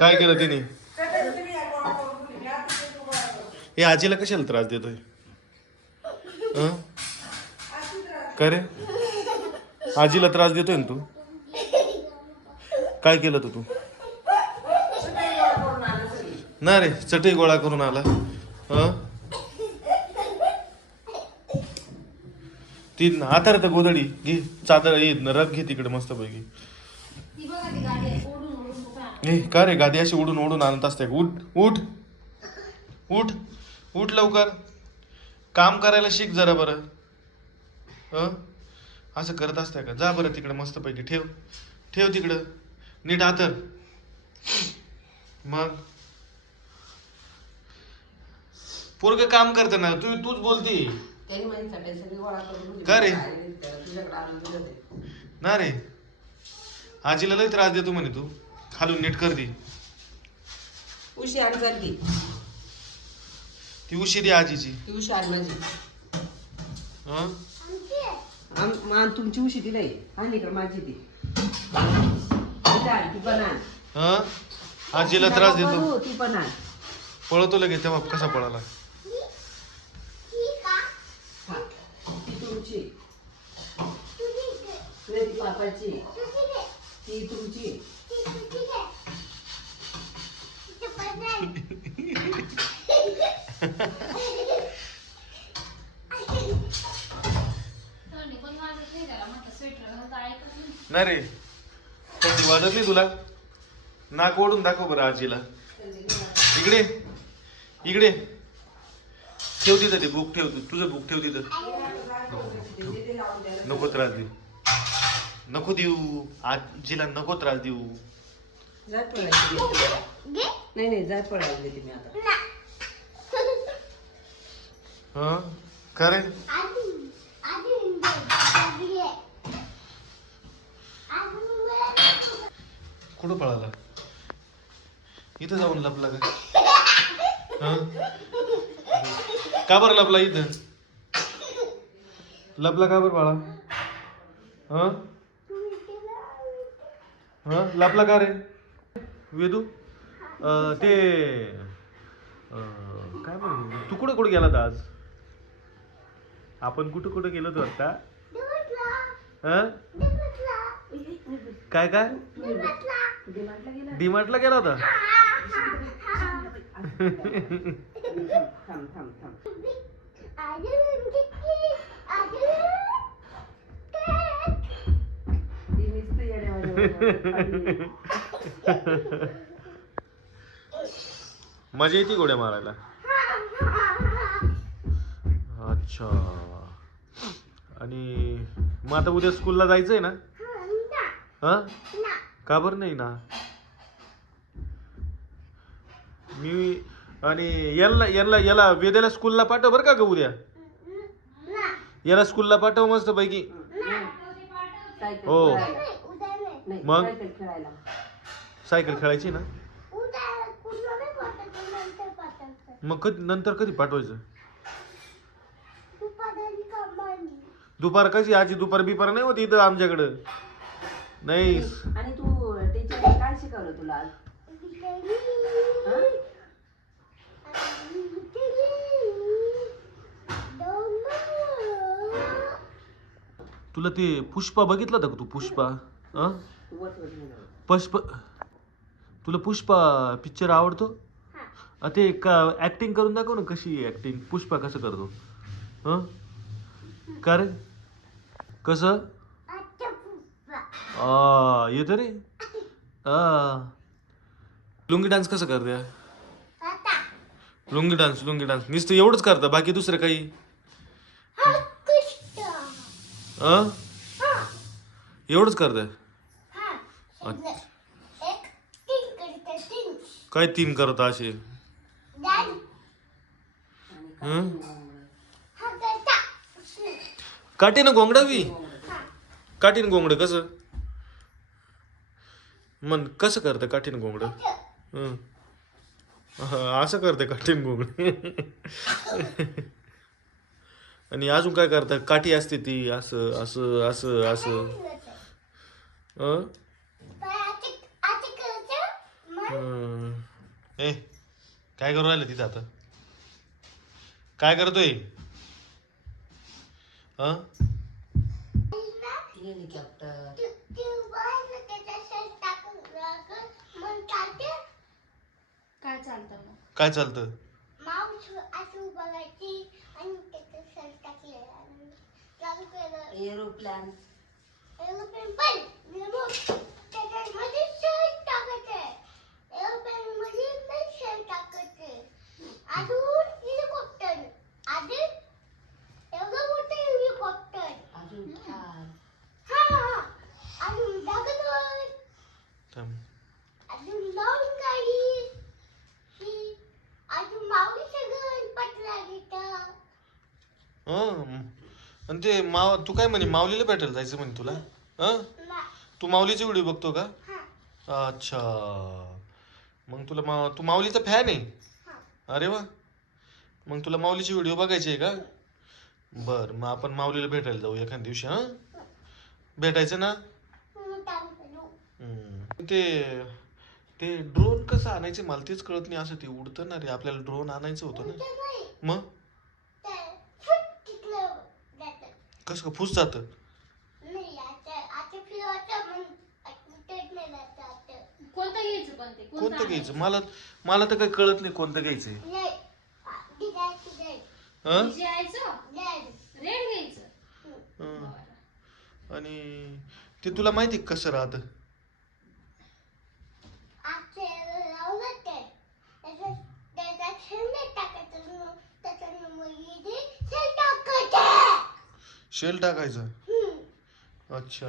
काय केलं तिने? हे आजीला कशाला त्रास देतोय? काय रे, आजीला त्रास देतोय ना तू? काय केलं तू? ना रे, चटई गोळा करून आला. ती आता रे गोधडी घे, चादर रग घे तिकडे मस्त पैकी. का रे, गादी अशी उडून उडून आणत असते. उठ उठ उठ उठ लवकर, काम करायला शिक जरा बरं. असं करत असते का? जा बरं तिकडे मस्त पैकी ठेव ठेव तिकडं नीट आतर. मग पोरग काम करते ना, तूच बोलती का रे? ना रे, आजीला लय त्रास देतो म्हणे तू. खालून नीट कर दी. उशी आण करती ती उशी दे आजीची. ती उशी आण माझी. तुमची उशी ती नाही आणि इकडे माझी ती पण आण. आजीला त्रास देतो. ती पण आण. पळतो लगे तेव्हा कसा पळाला. ती तुमची, ती पापाची, ती तुमची. नाही रे, थंडी वाजत नाही तुला? नाक ओढून दाखव बरं आजीला. इकडे इकडे ठेव तिथं, ते बुक ठेव, तुझं बुक ठेव तिथं. नको त्रास देऊ, नको देऊ आजीला, नको त्रास देऊ. नाही नाही, जाय पळायला देते मी आता. खरे कुठं पळाला? इथं जाऊन लपला का? का बरं लपला इथं? लपला का बरं बाळा? लपला का रे वेदू? ते काय म्हणतो, तू कुठं कुठं गेला होता आज? आपण कुठं कुठं गेलो होतो आता? काय काय? डीमार्टला गेला होता? मजा येते गोड्या मारायला. अच्छा, आणि मग आता उद्या स्कूलला जायचंय ना? का बरं नाही ना? मी आणि याला वेदेला स्कूलला पाठव बरं का ग उद्या. याला स्कूलला पाठव मस्त पैकी. हो, मग सायकल खेळायची ना? मग कधी नंतर कधी पाठवायचं? दुपार कशी आजी? दुपार बिपार नाही होती इथं आमच्याकडं. नाही. आणि तू टीचर काय शिकवलं तुला? तुला ते पुष्पा बघितलं होतं का तू? पुष्पा तुला पुष्पा पिक्चर आवडतो? ते का ऍक्टिंग करून दाखव ना, कशी ऍक्टिंग पुष्पा कसं करतो? का रे, कसं येत रे? लुंगी डान्स कसं करते? लुंगी डान्स नुसतं एवढंच करता, बाकी दुसरं काही? एवढंच करताय? काय तीन करता असे? काठीनं गोंगडावी? काठीनं गोंगड कसं? मन कसं करतं काठीनं गोंगड? असं करते काठीनं गोंगड. आणि अजून काय करतात? काठी असते ती असं असं असं असं. ए काय करू राहिलं तिथं आता? काय करतोय? हा हेलिकॉप्टर काय चालतं मग? काय चालतं? एरोप्लेन अजून ठार थांब. हं. आणि ते तू काय म्हणे माऊलीला भेटायला जायचं म्हणे तुला? हं? तू माऊलीचे व्हिडिओ बघतो का? अच्छा. मग तू माऊलीचा फॅन आहे? अरे वा. मग तुला माऊलीचे व्हिडिओ बघायचे आहे का? बर, मग आपण माऊलीला भेटायला जाऊ एखाद्या दिवशी. हा, भेटायचं ना? ते ते ड्रोन कसं आणायचं मला तेच कळत नाही. असं ते उडतं ना रे, आपल्याला ड्रोन आणायचं होतं ना. मग कसं का फुस जातं? कोणतं घ्यायचं पण ते? कोणतं घ्यायचं? मला तर काही कळत नाही कोणतं घ्यायचंय. हं? रेड घ्यायचं. हं. आणि ते तुला माहिती आहे कसं राहतं? शेल टाकायचं. अच्छा.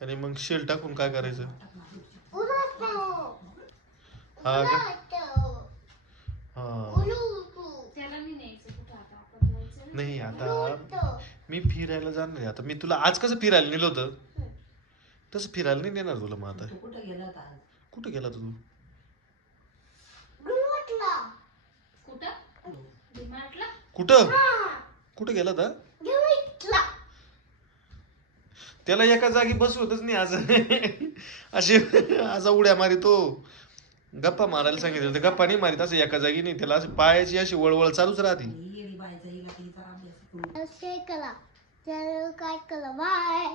आणि मग शेल टाकून काय करायचं? हा का? हा. त्याला नाही न्यायचं कुठं आता, आपण जायचं ना. नाही आता मी फिरायला जाणार आहे. आता मी तुला आज कसं फिरायला नेलं होतं तसं फिरायला नाही नेणार तुला. मग आता तू कुठं गेला होता आज? कुठं गेला तू? कुठं? डिमार्टला? कुठं कुठं गेला होता? त्याला एका जागी बसवतच नाही आज. असे असा उड्या मारितो. गप्पा मारायला सांगितलं होतं, गप्पा नाही मारित असं एका जागी नाही. त्याला असं पायाची अशी वळवळ चालूच राहते. येडी बायचा हिला तिचा अभ्यास करू. काय कला बाय.